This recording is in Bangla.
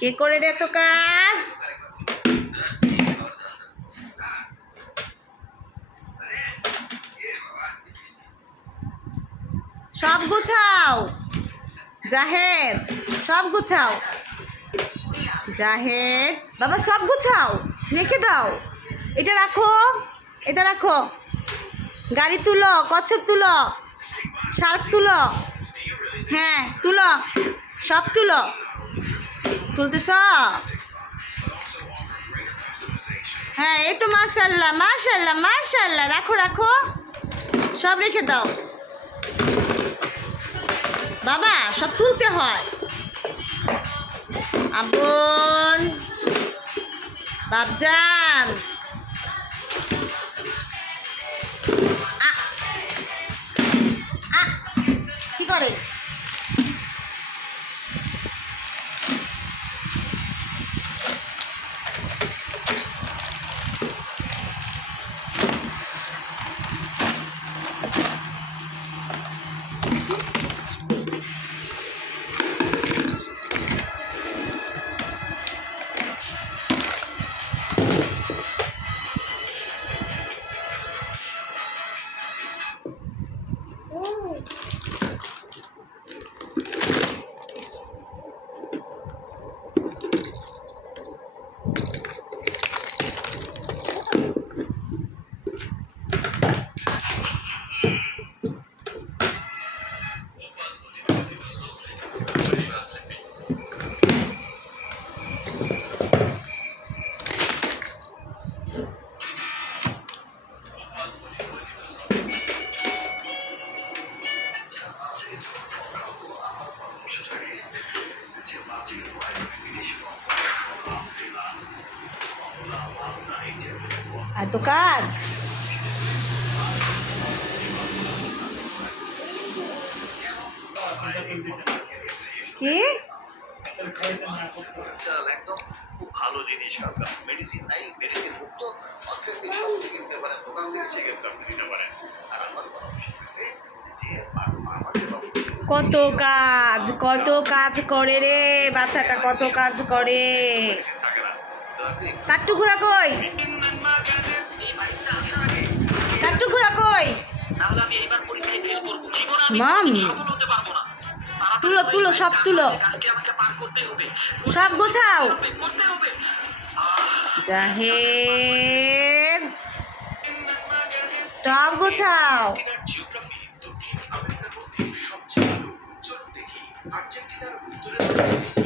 কে করে রে তো কাজ? সব গুছাও জাহেদ, সব গুছাও জাহেদ বাবা, সব গুছাও, রেখে দাও। এটা রাখো, এটা রাখো। গাড়ি তুলো, কচ্ছপ তুলো, শার্ক তুলো, হ্যাঁ তুলো, সব তুলো। তুলতেছ? হ্যাঁ এই তো মাশাআল্লাহ মাশাআল্লাহ মাশাআল্লাহ। রাখো রাখো, সব রেখে দাও বাবা, সব তুলতে হয়। আবুন বাবজান, কি করে? এত কাজ? কি একদম খুব ভালো জিনিস কাকা। মেডিসিন নাই, মেডিসিন মুক্ত অথেন্টিক সব কিনতে পারেন, দোকান থেকে সেক্ষেত্রে আপনি নিতে পারেন। আর আমার পরামর্শ থাকে যে কত কাজ, কত কাজ করে রে বাচ্চাটা, কত কাজ করে। কাঠটুকুরা কই, কাঠটুকুরা কই? মাম তুলো তুলো, সব তুলো, সব গোছাও জাহেদ, সব গোছাও। জিওগ্রাফি দক্ষিণ আমেরিকার মধ্যে সবচেয়ে ভালো। চলুন দেখি আর্জেন্টিনার উত্তরে